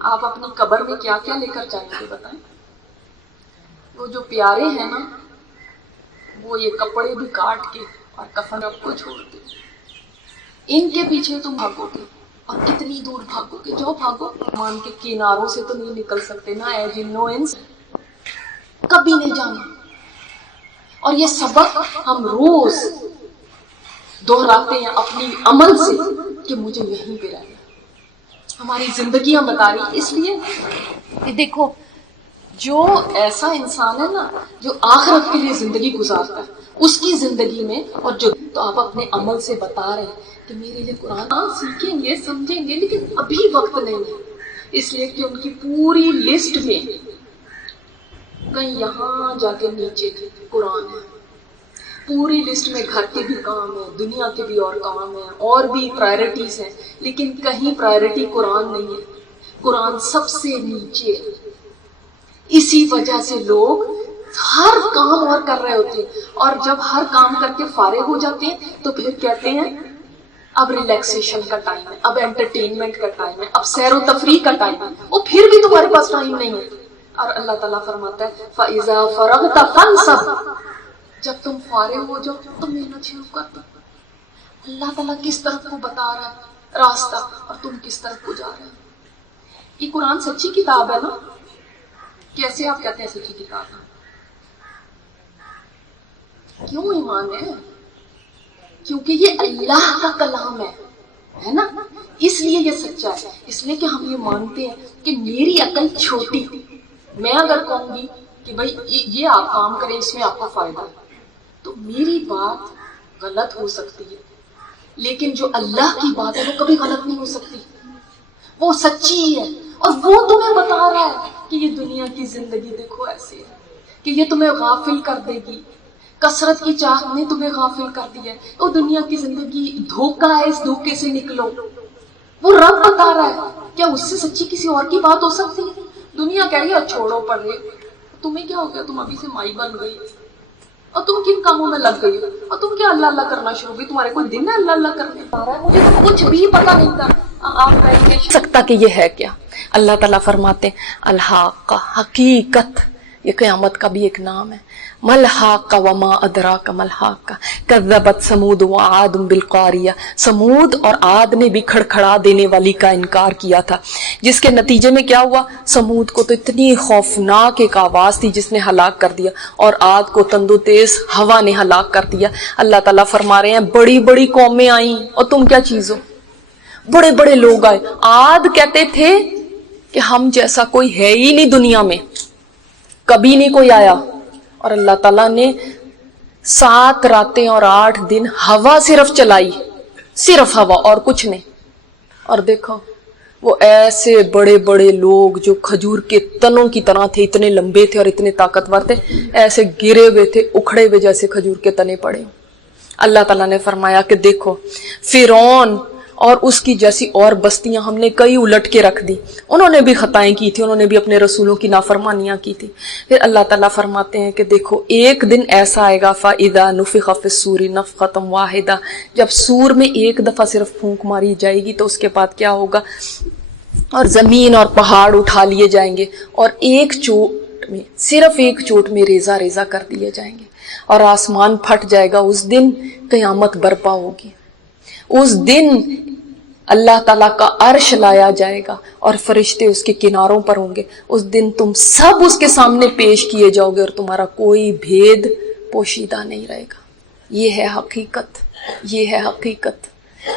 آپ اپنی قبر میں کیا کیا لے کر جائیں گے بتائیں؟ وہ جو پیارے ہیں نا، وہ یہ کپڑے بھی کاٹ کے اور کفن اب کو چھوڑ کے ان کے پیچھے تم بھاگو گے، اور کتنی دور بھاگو گے؟ جو بھاگو مان کے کناروں سے تو نہیں نکل سکتے نا، اے جنو انس، کبھی نہیں جانا۔ اور یہ سبق ہم روز دہراتے ہیں اپنی عمل سے کہ مجھے یہیں پہ رہنا۔ ہماری زندگیاں بتا رہی، اس لیے کہ دیکھو جو ایسا انسان ہے نا جو آخرت کے لیے زندگی گزارتا ہے، اس کی زندگی میں، اور جو تو آپ اپنے عمل سے بتا رہے ہیں کہ میرے لیے قرآن سیکھیں گے سمجھیں گے، لیکن ابھی وقت نہیں ہے، اس لیے کہ ان کی پوری لسٹ میں کہیں یہاں جا کے نیچے قرآن ہے، پوری لسٹ میں گھر کے بھی کام ہیں، دنیا کے بھی اور کام ہیں، اور بھی پرائرٹیز ہیں، لیکن کہیں پرائرٹی قرآن نہیں ہے، قرآن سب سے نیچے ہے۔ اسی وجہ سے لوگ ہر کام اور کر رہے ہوتے ہیں، اور جب ہر کام کر کے فارغ ہو جاتے ہیں تو پھر کہتے ہیں اب ریلیکسیشن کا ٹائم ہے، اب انٹرٹینمنٹ کا ٹائم ہے، اب سیر و تفریح کا ٹائم ہے، وہ پھر بھی تمہارے پاس ٹائم نہیں ہے۔ اور اللہ تعالیٰ فرماتا ہے فَإِذَا فَرَغْتَ فَانْصَبْ، جب تم فارغ ہو جاؤ تو محنت شروع کر دو۔ اللہ تعالیٰ کس طرف کو بتا رہا ہے راستہ، اور تم کس طرف کو جا رہے ہیں۔ یہ قرآن سچی کتاب ہے نا؟ کیسے آپ کہتے ہیں سچی کتاب ہے؟ کیوں ایمان ہے؟ کیونکہ یہ اللہ کا کلام ہے نا، اس لیے یہ سچا ہے۔ اس لیے کہ ہم یہ مانتے ہیں کہ میری عقل چھوٹی، میں اگر کہوں گی کہ بھائی یہ آپ کام کریں اس میں آپ کو فائدہ ہے، تو میری بات غلط ہو سکتی ہے، لیکن جو اللہ کی بات ہے وہ کبھی غلط نہیں ہو سکتی، وہ سچی ہے، اور وہ تمہیں بتا رہا ہے کہ یہ دنیا کی زندگی دیکھو ایسے ہے کہ یہ تمہیں غافل کر دے گی، کثرت کی چاہت نے تمہیں غافل کر دیا ہے، وہ دنیا کی زندگی دھوکہ ہے، اس دھوکے سے نکلو۔ وہ رب بتا رہا ہے، کیا اس سے سچی کسی اور کی بات ہو سکتی ہے؟ دنیا کہہ رہی ہے چھوڑو پڑھے، تمہیں کیا ہو گیا، تم ابھی سے مائی بن گئی، اور تم کن کاموں میں لگ گئی ہو، اور تم کیا اللہ اللہ کرنا شروع ہوئی، تمہارے کوئی دن ہے اللہ اللہ کرنے کا؟ مجھے تو کچھ بھی پتا نہیں تھا، آپ کہیں سکتا کہ یہ ہے کیا۔ اللہ تعالیٰ فرماتے ہیں الحاقہ، حقیقت، یہ قیامت کا بھی ایک نام ہے۔ ملحاقہ وما ادراک ملحاقہ، کذبت ثمود وعاد بالقاریہ، سمود اور عاد نے بھی کھڑکھڑا دینے والی کا انکار کیا تھا، جس کے نتیجے میں کیا ہوا، سمود کو تو اتنی خوفناک ایک آواز تھی جس نے ہلاک کر دیا، اور عاد کو تندو تیز ہوا نے ہلاک کر دیا۔ اللہ تعالیٰ فرما رہے ہیں بڑی بڑی قومیں آئیں اور تم کیا چیز ہو، بڑے بڑے لوگ آئے۔ عاد کہتے تھے کہ ہم جیسا کوئی ہے ہی نہیں دنیا میں، کبھی نہیں کوئی آیا، اور اللہ تعالیٰ نے 7 راتیں اور 8 دن ہوا صرف چلائی، صرف ہوا اور کچھ نہیں، اور دیکھو وہ ایسے بڑے بڑے لوگ جو کھجور کے تنوں کی طرح تھے، اتنے لمبے تھے اور اتنے طاقتور تھے، ایسے گرے ہوئے تھے، اکھڑے ہوئے جیسے کھجور کے تنے پڑے۔ اللہ تعالیٰ نے فرمایا کہ دیکھو فرعون اور اس کی جیسی اور بستیاں ہم نے کئی الٹ کے رکھ دی، انہوں نے بھی خطائیں کی تھی، انہوں نے بھی اپنے رسولوں کی نافرمانیاں کی تھی۔ پھر اللہ تعالیٰ فرماتے ہیں کہ دیکھو ایک دن ایسا آئے گا فَإِذَا نُفِخَ فِي الصُّورِ نَفْخَةٌ وَاحِدَةٌ، جب سور میں ایک دفعہ صرف پھونک ماری جائے گی تو اس کے بعد کیا ہوگا، اور زمین اور پہاڑ اٹھا لیے جائیں گے، اور ایک چوٹ میں، صرف ایک چوٹ میں ریزہ ریزہ کر دیے جائیں گے، اور آسمان پھٹ جائے گا۔ اس دن قیامت برپا ہوگی، اس دن اللہ تعالیٰ کا عرش لایا جائے گا اور فرشتے اس کے کناروں پر ہوں گے۔ اس دن تم سب اس کے سامنے پیش کیے جاؤ گے اور تمہارا کوئی بھید پوشیدہ نہیں رہے گا۔ یہ ہے حقیقت، یہ ہے حقیقت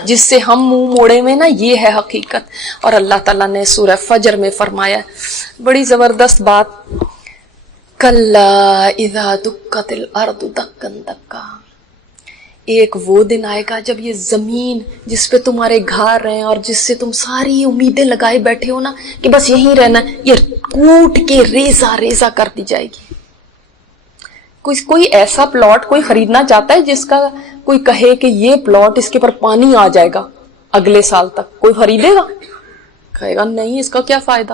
جس سے ہم منہ موڑے میں نا، یہ ہے حقیقت۔ اور اللہ تعالیٰ نے سورہ فجر میں فرمایا بڑی زبردست بات، کلا اذا دکت الارض دکا دکا، ایک وہ دن آئے گا جب یہ زمین جس پہ تمہارے گھر ہیں اور جس سے تم ساری امیدیں لگائے بیٹھے ہو نا کہ بس یہیں رہنا، یہ کوٹ کے ریزہ ریزہ کر دی جائے گی۔ کوئی ایسا پلاٹ کوئی خریدنا چاہتا ہے جس کا کوئی کہے کہ یہ پلاٹ اس کے پر پانی آ جائے گا اگلے سال تک، کوئی خریدے گا؟ کہے گا نہیں، اس کا کیا فائدہ۔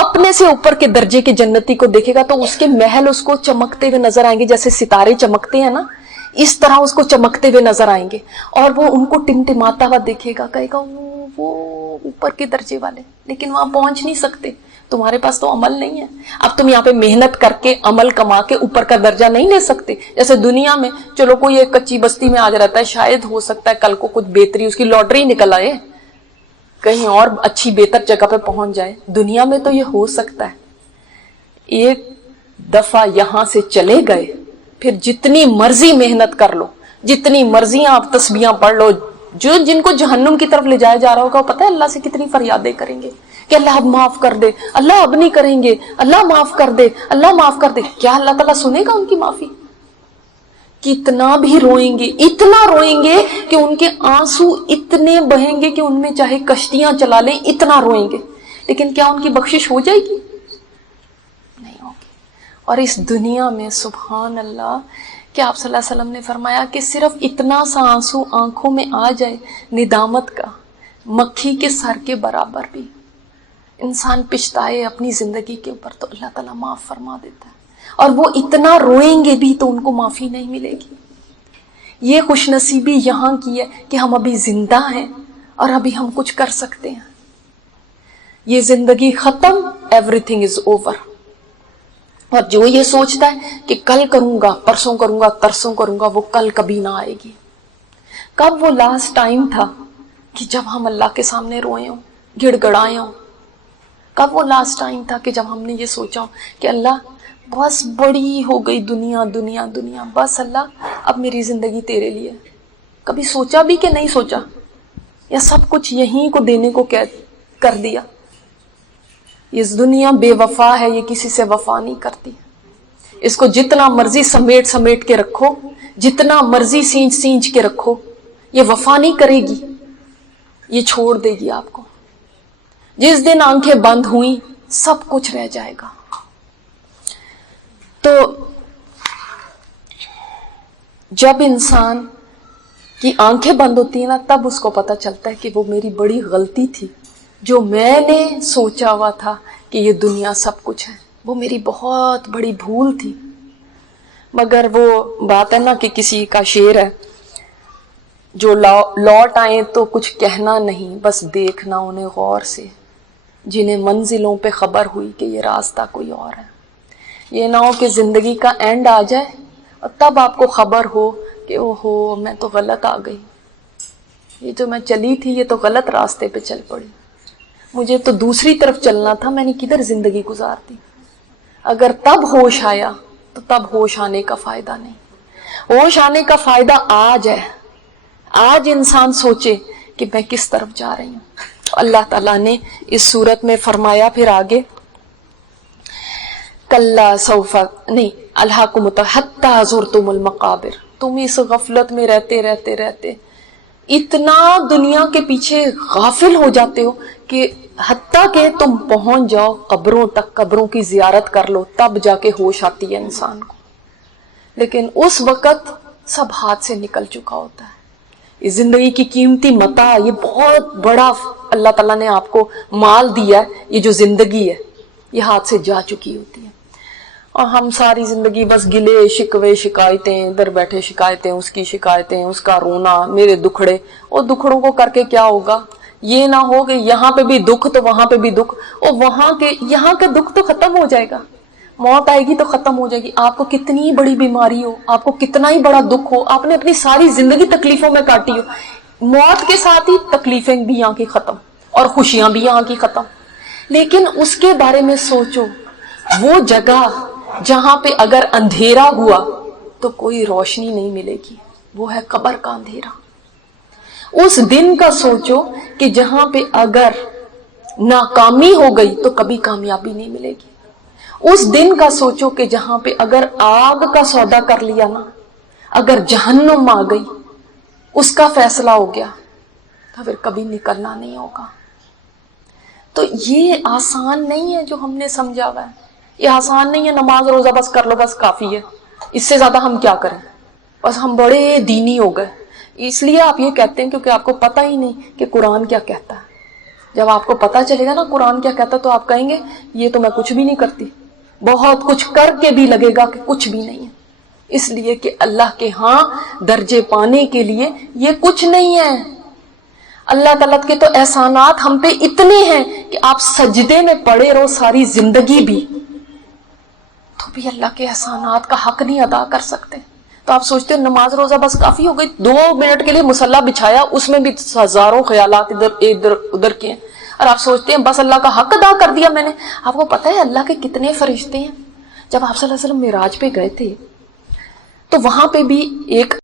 اپنے سے اوپر کے درجے کے جنتی کو دیکھے گا تو اس کے محل اس کو چمکتے ہوئے نظر آئیں گے، جیسے ستارے چمکتے ہیں نا، اس طرح اس کو چمکتے ہوئے نظر آئیں گے، اور وہ ان کو ٹمٹماتا ہوا دیکھے گا، کہے گا وہ اوپر کے درجے والے، لیکن وہاں پہنچ نہیں سکتے، تمہارے پاس تو عمل نہیں ہے، اب تم یہاں پہ محنت کر کے عمل کما کے اوپر کا درجہ نہیں لے سکتے۔ جیسے دنیا میں چلو کوئی ایک کچی بستی میں آج رہتا ہے، شاید ہو سکتا ہے کل کو کچھ بہتری، اس کی لاٹری نکل آئے، کہیں اور اچھی بہتر جگہ پہ پہنچ جائے۔ دنیا میں تو یہ ہو سکتا ہے، ایک دفعہ یہاں سے چلے گئے پھر جتنی مرضی محنت کر لو، جتنی مرضی آپ تسبیحاں پڑھ لو، جن کو جہنم کی طرف لے جایا جا رہا ہوگا، پتہ ہے اللہ سے کتنی فریادیں کریں گے کہ اللہ اب معاف کر دے، اللہ اب نہیں کریں گے، اللہ معاف کر دے، اللہ معاف کر دے۔ کیا اللہ تعالیٰ سنے گا ان کی معافی؟ کتنا بھی روئیں گے، اتنا روئیں گے کہ ان کے آنسو اتنے بہیں گے کہ ان میں چاہے کشتیاں چلا لیں، اتنا روئیں گے، لیکن کیا ان کی بخشش ہو جائے گی؟ نہیں ہوگی۔ اور اس دنیا میں سبحان اللہ کہ آپ صلی اللہ علیہ وسلم نے فرمایا کہ صرف اتنا سا آنسو آنکھوں میں آ جائے ندامت کا، مکھی کے سر کے برابر بھی انسان پچھتائے اپنی زندگی کے اوپر، تو اللہ تعالیٰ معاف فرما دیتا ہے، اور وہ اتنا روئیں گے بھی تو ان کو معافی نہیں ملے گی۔ یہ خوش نصیبی یہاں کی ہے کہ ہم ابھی زندہ ہیں اور ابھی ہم کچھ کر سکتے ہیں۔ یہ زندگی ختم، ایوری تھنگ از اوور۔ اور جو یہ سوچتا ہے کہ کل کروں گا، پرسوں کروں گا، ترسوں کروں گا، وہ کل کبھی نہ آئے گی۔ کب وہ لاسٹ ٹائم تھا کہ جب ہم اللہ کے سامنے روئے ہوں، گڑ گڑائے ہوں؟ کب وہ لاسٹ ٹائم تھا کہ جب ہم نے یہ سوچا ہو کہ اللہ بس بڑی ہو گئی دنیا دنیا دنیا، بس اللہ اب میری زندگی تیرے لیے؟ کبھی سوچا بھی کہ نہیں سوچا؟ یا سب کچھ یہیں کو دینے کو کر دیا؟ اس دنیا بے وفا ہے، یہ کسی سے وفا نہیں کرتی، اس کو جتنا مرضی سمیٹ سمیٹ کے رکھو، جتنا مرضی سینچ سینچ کے رکھو، یہ وفا نہیں کرے گی، یہ چھوڑ دے گی آپ کو۔ جس دن آنکھیں بند ہوئیں سب کچھ رہ جائے گا۔ تو جب انسان کی آنکھیں بند ہوتی ہیں نا، تب اس کو پتہ چلتا ہے کہ وہ میری بڑی غلطی تھی، جو میں نے سوچا ہوا تھا کہ یہ دنیا سب کچھ ہے، وہ میری بہت بڑی بھول تھی۔ مگر وہ بات ہے نا کہ کسی کا شعر ہے، جو لوٹ آئیں تو کچھ کہنا نہیں، بس دیکھنا انہیں غور سے، جنہیں منزلوں پہ خبر ہوئی کہ یہ راستہ کوئی اور ہے۔ یہ نہ ہو کہ زندگی کا اینڈ آ جائے اور تب آپ کو خبر ہو کہ اوہو میں تو غلط آ گئی، یہ جو میں چلی تھی یہ تو غلط راستے پہ چل پڑی، مجھے تو دوسری طرف چلنا تھا، میں نے کدھر زندگی گزار دی۔ اگر تب ہوش آیا تو تب ہوش آنے کا فائدہ نہیں۔ ہوش آنے کا فائدہ آج ہے، آج انسان سوچے کہ میں کس طرف جا رہی ہوں۔ اللہ تعالیٰ نے اس صورت میں فرمایا پھر آگے، کلا سوف نہیں الہاکم حتی زرتم المقابر، تم اس غفلت میں رہتے رہتے رہتے اتنا دنیا کے پیچھے غافل ہو جاتے ہو کہ حتیٰ کہ تم پہنچ جاؤ قبروں تک، قبروں کی زیارت کر لو، تب جا کے ہوش آتی ہے انسان کو۔ لیکن اس وقت سب ہاتھ سے نکل چکا ہوتا ہے۔ اس زندگی کی قیمتی متاع، یہ بہت بڑا اللہ تعالیٰ نے آپ کو مال دیا ہے، یہ جو زندگی ہے یہ ہاتھ سے جا چکی ہوتی ہے، اور ہم ساری زندگی بس گلے شکوے شکایتیں، ادھر بیٹھے شکایتیں، اس کی شکایتیں، اس کا رونا، میرے دکھڑے، اور دکھڑوں کو کر کے کیا ہوگا؟ یہ نہ ہو کہ یہاں پہ بھی دکھ تو وہاں پہ بھی دکھ، اور وہاں کے یہاں کا دکھ تو ختم ہو جائے گا، موت آئے گی تو ختم ہو جائے گی۔ آپ کو کتنی بڑی بیماری ہو، آپ کو کتنا ہی بڑا دکھ ہو، آپ نے اپنی ساری زندگی تکلیفوں میں کاٹی ہو، موت کے ساتھ ہی تکلیفیں بھی یہاں کی ختم اور خوشیاں بھی یہاں کی ختم۔ لیکن اس کے بارے میں سوچو، وہ جگہ جہاں پہ اگر اندھیرا ہوا تو کوئی روشنی نہیں ملے گی، وہ ہے قبر کا اندھیرا۔ اس دن کا سوچو کہ جہاں پہ اگر ناکامی ہو گئی تو کبھی کامیابی نہیں ملے گی۔ اس دن کا سوچو کہ جہاں پہ اگر آگ کا سودا کر لیا نا، اگر جہنم آ گئی، اس کا فیصلہ ہو گیا، تو پھر کبھی نکلنا نہیں ہوگا۔ تو یہ آسان نہیں ہے جو ہم نے سمجھا ہوا ہے، یہ آسان نہیں ہے نماز روزہ بس کر لو بس کافی ہے، اس سے زیادہ ہم کیا کریں، بس ہم بڑے دینی ہو گئے۔ اس لیے آپ یہ کہتے ہیں کیونکہ آپ کو پتہ ہی نہیں کہ قرآن کیا کہتا ہے۔ جب آپ کو پتا چلے گا نا قرآن کیا کہتا تو آپ کہیں گے یہ تو میں کچھ بھی نہیں کرتی، بہت کچھ کر کے بھی لگے گا کہ کچھ بھی نہیں ہے، اس لیے کہ اللہ کے ہاں درجے پانے کے لیے یہ کچھ نہیں ہے۔ اللہ تعالیٰ کے تو احسانات ہم پہ اتنے ہیں کہ آپ سجدے میں پڑے رہو ساری زندگی بھی تو بھی اللہ کے احسانات کا حق نہیں ادا کر سکتے۔ تو آپ سوچتے ہیں نماز روزہ بس کافی ہو گئی، 2 منٹ کے لیے مصلی بچھایا، اس میں بھی ہزاروں خیالات ادھر ادھر کے ہیں، اور آپ سوچتے ہیں بس اللہ کا حق ادا کر دیا میں نے۔ آپ کو پتہ ہے اللہ کے کتنے فرشتے ہیں؟ جب آپ صلی اللہ علیہ وسلم معراج پہ گئے تھے تو وہاں پہ بھی ایک